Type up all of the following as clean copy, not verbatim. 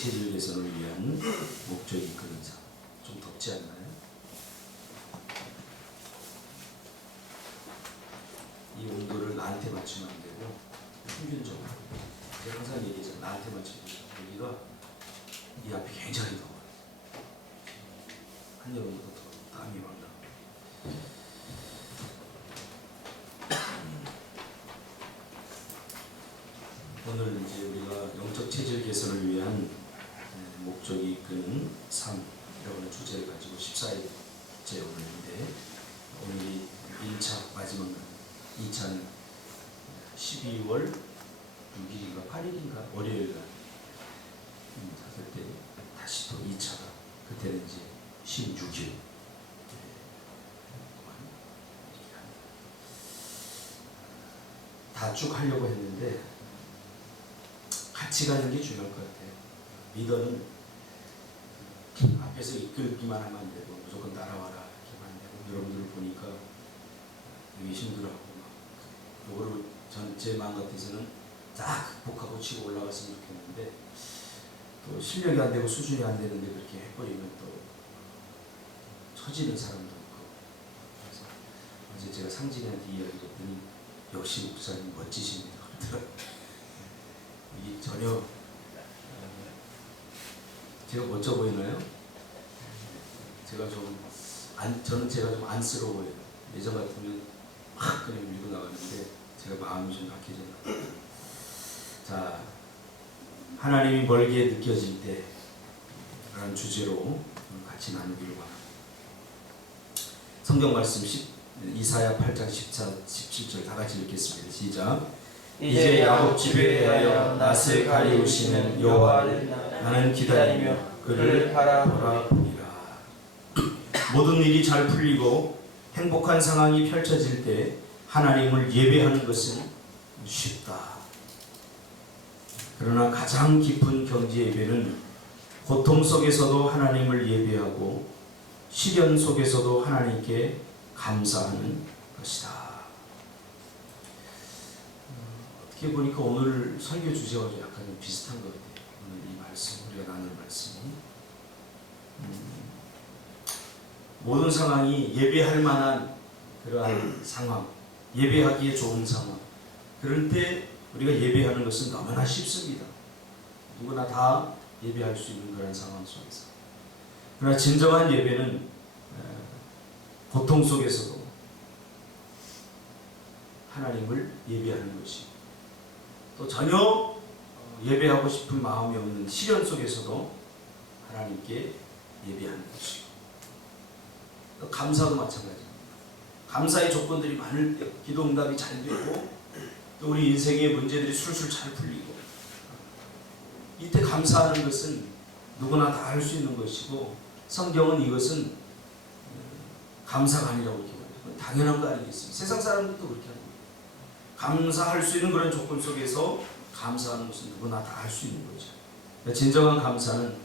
체질 개선을 위한 목적이 이끄는 삶. 좀 덥지 않나요? 이 온도를 나한테 맞추면 안 되고 평균적으로. 제가 항상 얘기하잖아요. 나한테 맞추면 여기가 이 앞이 굉장히 더워요. 한여름보다 더 땀이 막 나. 오늘 이제 우리가 영적 체질 개선을 위한 목적이 이끄는 삶이라고 하는 주제를 가지고 14일째 오늘인데, 오늘이 1차 마지막 날, 2차는 12월 6일인가 8일인가 월요일날 그때 다시 또 2차가, 그때는 이제 16일 다 쭉 하려고 했는데 같이 가는 게 중요할 것 같아요. 리더는 앞에서 이끌기만 하면 안 되고 무조건 따라와라 이렇게만 안 되고, 여러분들을 보니까 되게 힘들어하고 막 요거를 제 마음 같아서는 다 극복하고 치고 올라갔으면 좋겠는데, 또 실력이 안 되고 수준이 안 되는데 그렇게 해버리면 또 처지는 사람도 있고. 그래서 어제 제가 상진이한테 이야기했더니 역시 목사님 멋지십니다 그러더라고요. 이게 전혀 제가 멋져 보이나요? 저는 제가 좀 안쓰러워요. 예전 같으면 막 그냥 밀고 나가는데 제가 마음이 좀 약해졌나. 자, 하나님이 멀게 느껴질 때 라는 주제로 같이 나누기를 원합니다. 성경 말씀 이사야 8장 17절 다 같이 읽겠습니다. 시작. 이제 야곱 집에 대하여 낯을 가리우시는 여호와를 나는 기다리며 그를 바라보리라. 모든 일이 잘 풀리고 행복한 상황이 펼쳐질 때 하나님을 예배하는 것은 쉽다. 그러나 가장 깊은 경지 예배는 고통 속에서도 하나님을 예배하고 시련 속에서도 하나님께 감사하는 것이다. 어떻게 보니까 오늘 설교 주제와 약간 좀 비슷한 것 같아요. 오늘 이 말씀, 우리가 나눌 말씀이 모든 상황이 예배할 만한 그러한 상황, 예배하기에 좋은 상황, 그럴 때 우리가 예배하는 것은 너무나 쉽습니다. 누구나 다 예배할 수 있는 그런 상황 속에서. 그러나 진정한 예배는 고통 속에서도 하나님을 예배하는 것이, 또 전혀 예배하고 싶은 마음이 없는 시련 속에서도 하나님께 예배하는 것이고, 또 감사도 마찬가지입니다. 감사의 조건들이 많을 때 기도 응답이 잘 되고, 또 우리 인생의 문제들이 술술 잘 풀리고, 이때 감사하는 것은 누구나 다 할 수 있는 것이고, 성경은 이것은 감사가 아니라고 이렇게 말해요. 당연한 거 아니겠습니까? 세상 사람들도 그렇게 합니다. 감사할 수 있는 그런 조건 속에서 감사하는 것은 누구나 다 할 수 있는 거죠. 그러니까 진정한 감사는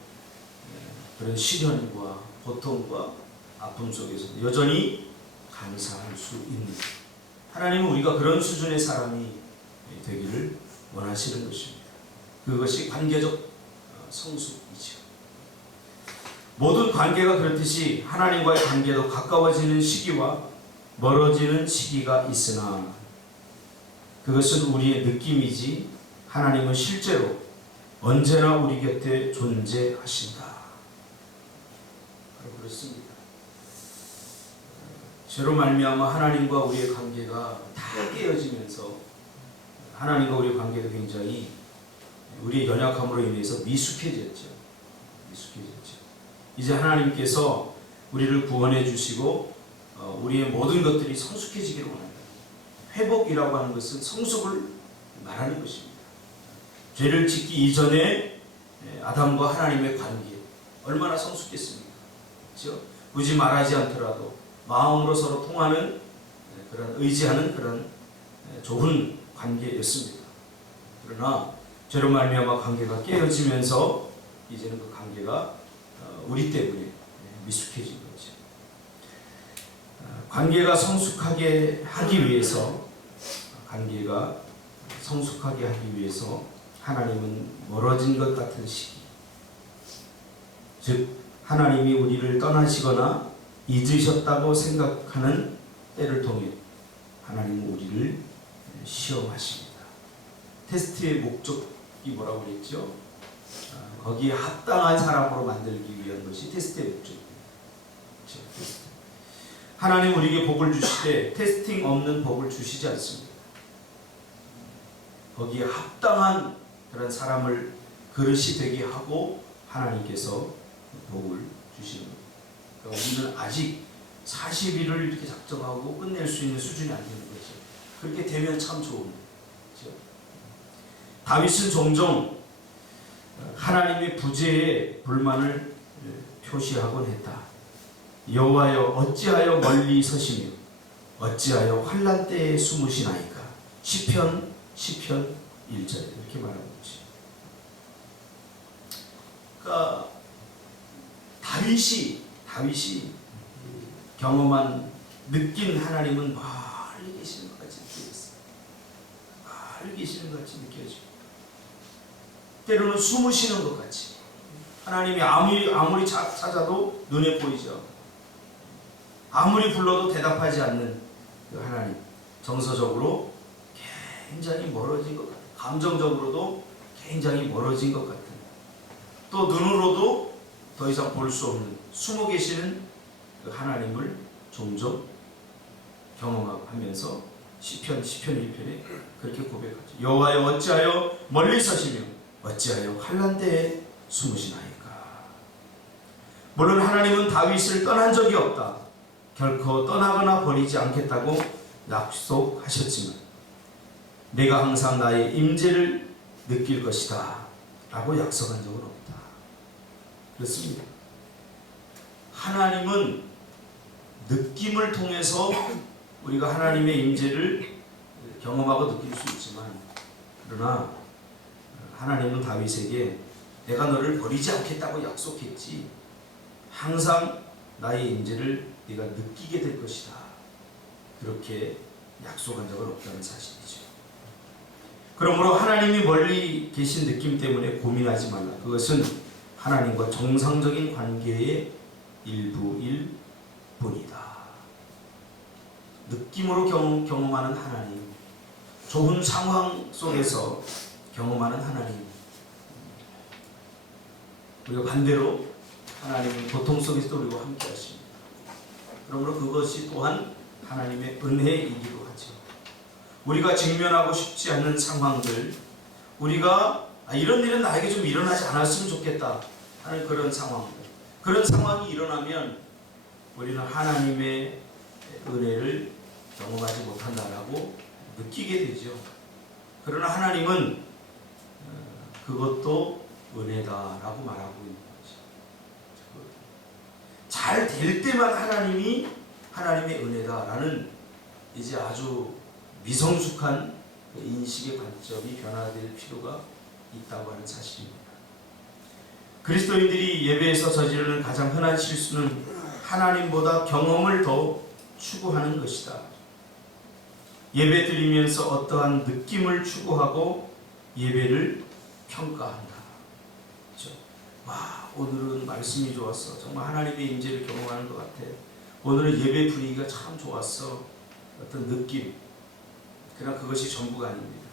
그런 시련과 고통과 아픔 속에서 여전히 감사할 수 있는, 하나님은 우리가 그런 수준의 사람이 되기를 원하시는 것입니다. 그것이 관계적 성숙이죠. 모든 관계가 그렇듯이 하나님과의 관계도 가까워지는 시기와 멀어지는 시기가 있으나 그것은 우리의 느낌이지 하나님은 실제로 언제나 우리 곁에 존재하신다. 바로 그렇습니다. 죄로 말미암아 하나님과 우리의 관계가 다 깨어지면서 하나님과 우리의 관계가 굉장히 우리의 연약함으로 인해서 미숙해졌죠. 이제 하나님께서 우리를 구원해 주시고 우리의 모든 것들이 성숙해지기를 원합니다. 회복이라고 하는 것은 성숙을 말하는 것입니다. 죄를 짓기 이전에 아담과 하나님의 관계 얼마나 성숙했습니까? 그렇죠? 굳이 말하지 않더라도 마음으로 서로 통하는 그런 의지하는 그런 좋은 관계였습니다. 그러나 죄로 말미암아 관계가 깨어지면서 이제는 그 관계가 우리 때문에 미숙해진 거죠. 관계가 성숙하게 하기 위해서 하나님은 멀어진 것 같은 시기, 즉 하나님이 우리를 떠나시거나 잊으셨다고 생각하는 때를 통해 하나님은 우리를 시험하십니다. 테스트의 목적이 뭐라고 그랬죠? 거기에 합당한 사람으로 만들기 위한 것이 테스트의 목적입니다. 그렇죠? 하나님 우리에게 복을 주실 때 테스팅 없는 복을 주시지 않습니다. 거기에 합당한 그런 사람을 그릇이 되게 하고 하나님께서 복을 주시는 겁니다. 그러니까 우리는 아직 40일을 이렇게 작정하고 끝낼 수 있는 수준이 안 되는 거죠. 그렇게 되면 참 좋은 거죠. 다윗은 종종 하나님의 부재에 불만을 표시하곤 했다. 여호와여 어찌하여 멀리 서시며 어찌하여 환난 때에 숨으시나이까. 시편 1절에 이렇게 말하고 있지. 그러니까 다윗이 경험한 느낀 하나님은 멀리 계시는 것 같이 느껴졌어요. 멀리 계시는 것 같이 느껴지고 때로는 숨으시는 것 같이 하나님이 아무리 찾아도 눈에 보이죠. 아무리 불러도 대답하지 않는 그 하나님, 정서적으로 굉장히 멀어진 것 같아요. 감정적으로도 굉장히 멀어진 것 같아요. 또 눈으로도 더 이상 볼 수 없는 숨어 계시는 그 하나님을 종종 경험하면서 시편 1편에 그렇게 고백하죠. 여호와여 어찌하여 멀리 서시며 어찌하여 환난 때에 숨으시나이까. 물론 하나님은 다윗을 떠난 적이 없다. 결코 떠나거나 버리지 않겠다고 약속하셨지만 내가 항상 나의 임재를 느낄 것이다 라고 약속한 적은 없다. 그렇습니다. 하나님은 느낌을 통해서 우리가 하나님의 임재를 경험하고 느낄 수 있지만, 그러나 하나님은 다윗에게 내가 너를 버리지 않겠다고 약속했지, 항상 나의 임재를 네가 느끼게 될 것이다, 그렇게 약속한 적은 없다는 사실이죠. 그러므로 하나님이 멀리 계신 느낌 때문에 고민하지 말라. 그것은 하나님과 정상적인 관계의 일부일 뿐이다. 느낌으로 경험하는 하나님, 좋은 상황 속에서 경험하는 하나님, 우리가 반대로 하나님은 고통 속에서도 우리와 함께 하십니다. 그러므로 그것이 또한 하나님의 은혜이기도 하죠. 우리가 직면하고 싶지 않는 상황들, 우리가 이런 일은 나에게 좀 일어나지 않았으면 좋겠다 하는 그런 상황들, 그런 상황이 일어나면 우리는 하나님의 은혜를 경험하지 못한다라고 느끼게 되죠. 그러나 하나님은 그것도 은혜다라고 말하고 있는 거죠. 잘 될 때만 하나님이 하나님의 은혜다라는 이제 아주 미성숙한 인식의 관점이 변화될 필요가 있다고 하는 사실입니다. 그리스도인들이 예배에서 저지르는 가장 흔한 실수는 하나님보다 경험을 더 추구하는 것이다. 예배 드리면서 어떠한 느낌을 추구하고 예배를 평가한다. 그렇죠? 와, 오늘은 말씀이 좋았어. 정말 하나님의 임재를 경험하는 것 같아. 오늘은 예배 분위기가 참 좋았어. 어떤 느낌. 그러나 그것이 전부가 아닙니다.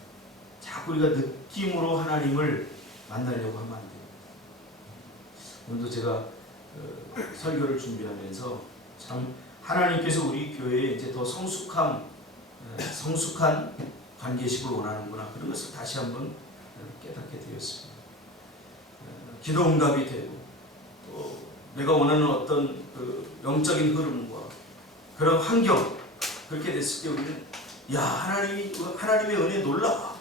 자꾸 우리가 느낌으로 하나님을 만나려고 하면 안 돼요. 오늘도 제가 설교를 준비하면서 참 하나님께서 우리 교회에 이제 더 성숙한 관계식을 원하는구나, 그런 것을 다시 한번 깨닫게 되었습니다. 기도 응답이 되고, 또 내가 원하는 어떤 그 영적인 흐름과 그런 환경, 그렇게 됐을 때 우리는 야, 하나님의 은혜 놀라워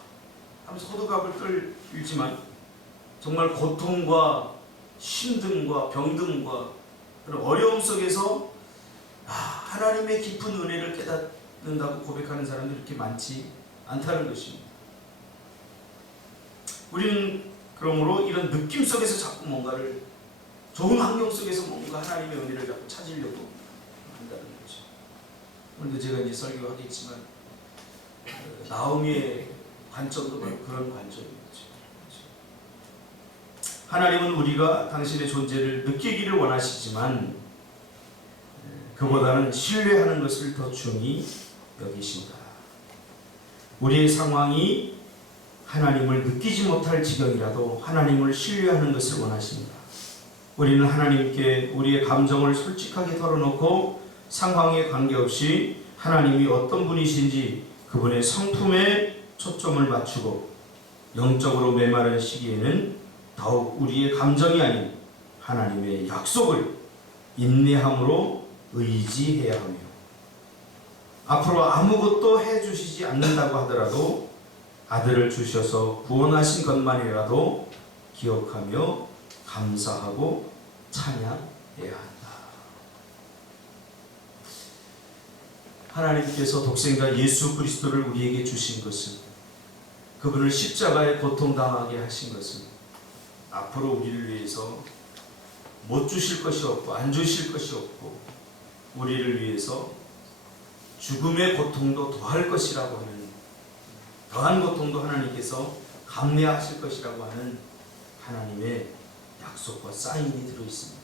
하면서 호들갑을 떨지만, 정말 고통과 힘듦과 병듦과 그런 어려움 속에서 하나님의 깊은 은혜를 깨닫는다고 고백하는 사람들이 이렇게 많지 않다는 것입니다. 우리는 그러므로 이런 느낌 속에서 자꾸 뭔가를, 좋은 환경 속에서 뭔가 하나님의 은혜를 자꾸 찾으려고 한다는 거죠. 오늘도 제가 이제 설교하겠지만 나오미의 관점도 바로 그런 관점이죠. 하나님은 우리가 당신의 존재를 느끼기를 원하시지만 그보다는 신뢰하는 것을 더 중히 여기신다. 우리의 상황이 하나님을 느끼지 못할 지경이라도 하나님을 신뢰하는 것을 원하십니다. 우리는 하나님께 우리의 감정을 솔직하게 털어놓고 상황에 관계없이 하나님이 어떤 분이신지 그분의 성품에 초점을 맞추고 영적으로 메마른 시기에는 더욱 우리의 감정이 아닌 하나님의 약속을 인내함으로 의지해야 하며 앞으로 아무것도 해주시지 않는다고 하더라도 아들을 주셔서 구원하신 것만이라도 기억하며 감사하고 찬양해야 한다. 하나님께서 독생자 예수 그리스도를 우리에게 주신 것은 그분을 십자가에 고통당하게 하신 것은 앞으로 우리를 위해서 못 주실 것이 없고 안 주실 것이 없고 우리를 위해서 죽음의 고통도 더할 것이라고 하는 더한 고통도 하나님께서 감내하실 것이라고 하는 하나님의 약속과 사인이 들어있습니다.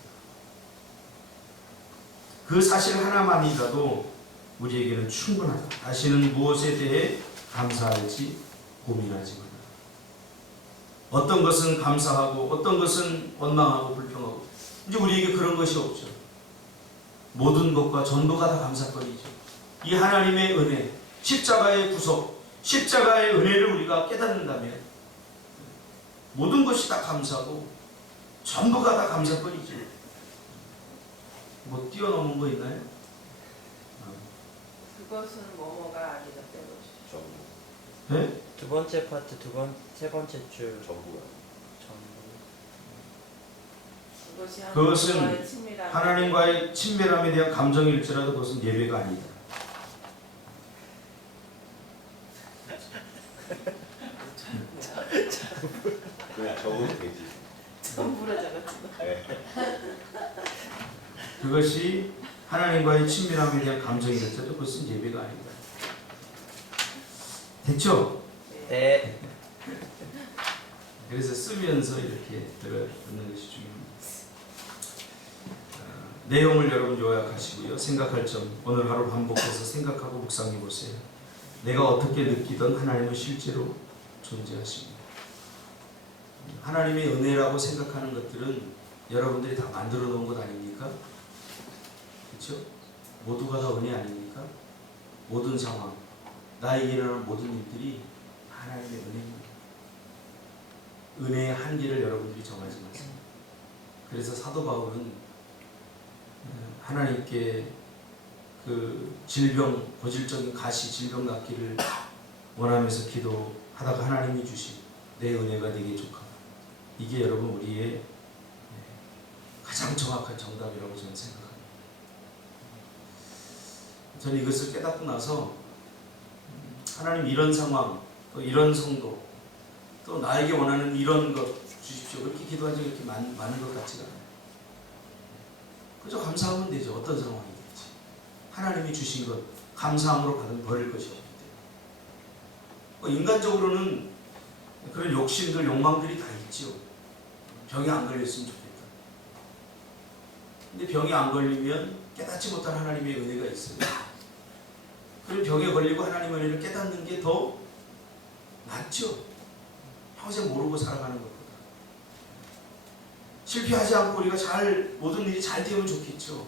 그 사실 하나만이라도 우리에게는 충분하다. 다시는 무엇에 대해 감사할지 고민하지 마라. 어떤 것은 감사하고 어떤 것은 원망하고 불평하고 이제 우리에게 그런 것이 없죠. 모든 것과 전부가 다 감사거리죠. 이 하나님의 은혜, 십자가의 구속, 십자가의 은혜를 우리가 깨닫는다면 모든 것이 다 감사하고 전부가 다 감사거리죠. 뭐 뛰어넘은 거 있나요? 그것은 뭐뭐가 아니다 빼놓으시죠. 전부. 네? 두 번째 파트 세 번째 줄 전부가. 그것은 하나님과의 친밀함에 대한 감정일지라도 그것은 예배가 아니다. 그냥 적으면 되지. 전부라 적었지. 네. 그것이 하나님과의 친밀함에 대한 감정일지라도 그것은 예배가 아니다. 됐죠? 네. 그래서 쓰면서 이렇게 들어듣는 것이 중요합니다. 내용을 여러분 요약하시고요. 생각할 점 오늘 하루 반복해서 생각하고 묵상해 보세요. 내가 어떻게 느끼던 하나님은 실제로 존재하십니다. 하나님의 은혜라고 생각하는 것들은 여러분들이 다 만들어 놓은 것 아닙니까? 그렇죠? 모두가 다 은혜 아닙니까? 모든 상황, 나에게 일어나는 모든 일들이 하나님의 은혜입니다. 은혜의 한계를 여러분들이 정하지 마세요. 그래서 사도 바울은 하나님께 그 질병, 고질적인 가시, 질병 낫기를 원하면서 기도하다가 하나님이 주신 내 은혜가 네게 족하다. 이게 여러분 우리의 가장 정확한 정답이라고 저는 생각합니다. 저는 이것을 깨닫고 나서 하나님 이런 상황, 또 이런 성도, 또 나에게 원하는 이런 것 주십시오. 그렇게 기도한 적이 이렇게 많은 것 같지가 않아요. 그저 감사하면 되죠. 어떤 상황이겠지. 하나님이 주신 것 감사함으로 버릴 것이 없기 때문에. 인간적으로는 그런 욕심들, 욕망들이 다 있죠. 병이 안 걸렸으면 좋겠다. 근데 병이 안 걸리면 깨닫지 못한 하나님의 은혜가 있어요. 그럼 병에 걸리고 하나님의 은혜를 깨닫는 게 더 낫죠. 평생 모르고 살아가는 것보다. 실패하지 않고 우리가 모든 일이 잘 되면 좋겠죠.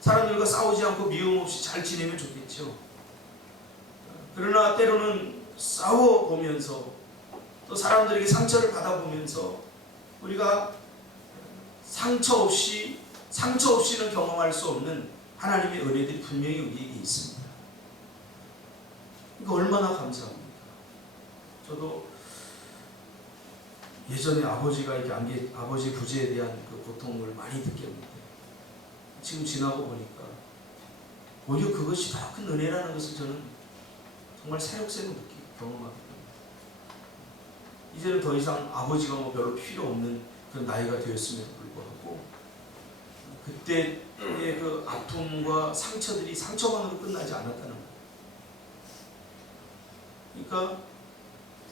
사람들과 싸우지 않고 미움 없이 잘 지내면 좋겠죠. 그러나 때로는 싸워보면서 또 사람들에게 상처를 받아보면서 우리가 상처 없이는 경험할 수 없는 하나님의 은혜들이 분명히 우리에게 있습니다. 그러니까 얼마나 감사합니까? 저도 예전에 아버지가 이렇게 아버지 부재에 대한 그 고통을 많이 느꼈는데 지금 지나고 보니까 오히려 그것이 더 큰 은혜라는 것을 저는 정말 새록새록 경험하거든요. 이제는 더 이상 아버지가 별로 필요 없는 그런 나이가 되었음에도 불구하고 그때의 그 아픔과 상처들이 상처만으로 끝나지 않았다는 거예요. 그러니까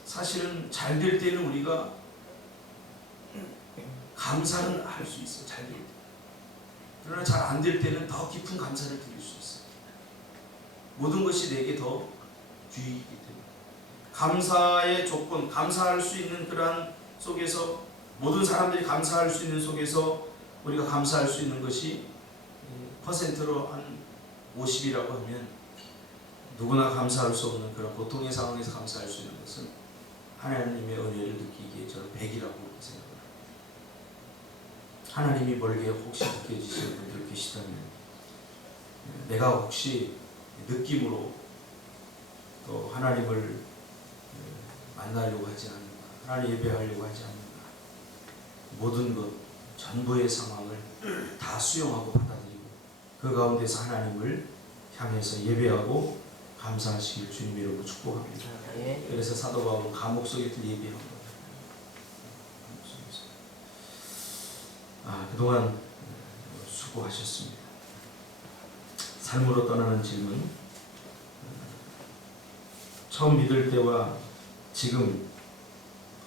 사실은 잘 될 때는 우리가 감사는 할 수 있어. 잘 될 때. 그러나 잘 안 될 때는 더 깊은 감사를 드릴 수 있어. 모든 것이 내게 더 귀이기 때문에. 감사의 조건, 감사할 수 있는 그러한 속에서, 모든 사람들이 감사할 수 있는 속에서 우리가 감사할 수 있는 것이 퍼센트로 한 50이라고 하면, 누구나 감사할 수 없는 그런 보통의 상황에서 감사할 수 있는 것은 하나님의 은혜를 느끼기에 저는 100이라고 생각합니다. 하나님이 멀게 혹시 느껴지시는 분들 계시다면, 내가 혹시 느낌으로 또 하나님을 만나려고 하지 않는가, 하나님 예배하려고 하지 않는가, 모든 것 전부의 상황을 다 수용하고 받아들이고 그 가운데서 하나님을 향해서 예배하고 감사하시길 주님 이름으로 축복합니다. 예. 그래서 사도 바울은 감옥 속에서 예배한 거예요. 그동안 수고하셨습니다. 삶으로 떠나는 질문. 처음 믿을 때와 지금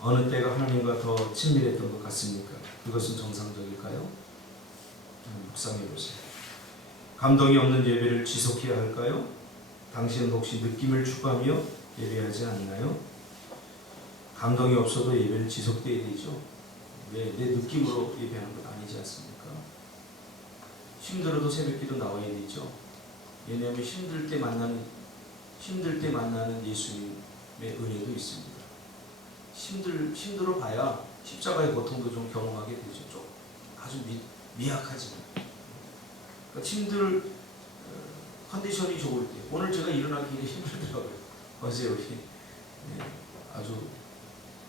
어느 때가 하나님과 더 친밀했던 것 같습니까? 그것은 정상적일까요? 묵상해 보세요. 감동이 없는 예배를 지속해야 할까요? 당신은 혹시 느낌을 추구하며 예배하지 않나요? 감동이 없어도 예배는 지속돼야 되죠. 왜? 내 느낌으로 예배하는 건 아니지 않습니까? 힘들어도 새벽기도 나와야 되죠. 왜냐하면 힘들 때 만나는 예수님의 은혜도 있습니다. 힘들어 봐야 십자가의 고통도 좀 경험하게 되죠. 좀 아주 미약하지만. 그러니까 컨디션이 좋을 때, 오늘 제가 일어나기 힘들더라고요. 어제 우리 아주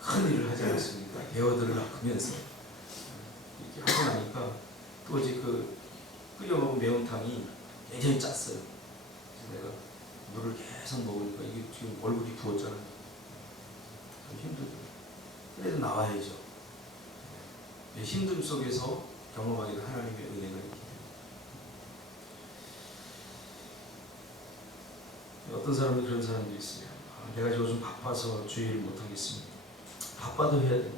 큰 일을 하지 않았습니까? 배어들을 낚으면서 이렇게 하고 나니까 또 어제 그 끓여 먹은 매운탕이 굉장히 짰어요. 그래서 내가 물을 계속 먹으니까 이게 지금 얼굴이 부었잖아요. 좀 힘들더라고요. 그래도 나와야죠. 힘듦 속에서 경험하게 하나님의 은혜가 있기 때문에. 어떤 사람은 그런 사람도 있어요. 내가 요즘 바빠서 주의를 못하겠습니다. 바빠도 해야 됩니다.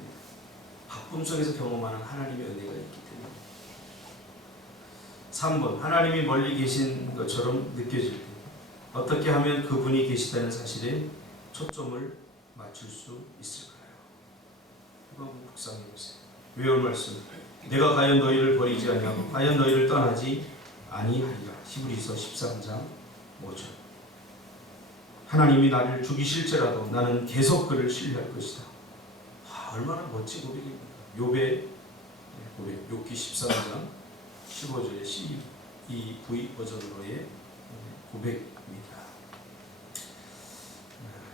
바쁨 속에서 경험하는 하나님의 은혜가 있기 때문에. 3번, 하나님이 멀리 계신 것처럼 느껴질 때 어떻게 하면 그분이 계시다는 사실에 초점을 맞출 수 있을까요? 이거 한번 묵상해 보세요. 외울 말씀. 내가 과연 너희를 버리지 아니하고 과연 너희를 떠나지 아니하리라. 히브리서 13장 5절. 하나님이 나를 죽이실지라도 나는 계속 그를 신뢰할 것이다. 얼마나 멋진 고백입니다. 욥의 고백, 욥기 13장 15절의 CEV 버전으로의 고백입니다.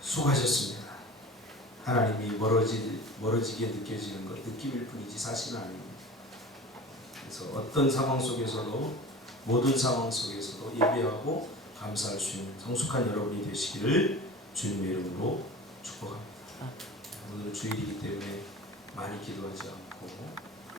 수고하셨습니다. 하나님이 멀어지게 느껴지는 것, 느낌일 뿐이지 사실은 아닙니다. 그래서 어떤 상황 속에서도, 모든 상황 속에서도 예배하고 감사할 수 있는 성숙한 여러분이 되시기를 주님의 이름으로 축복합니다. 오늘은 주일이기 때문에 많이 기도하지 않고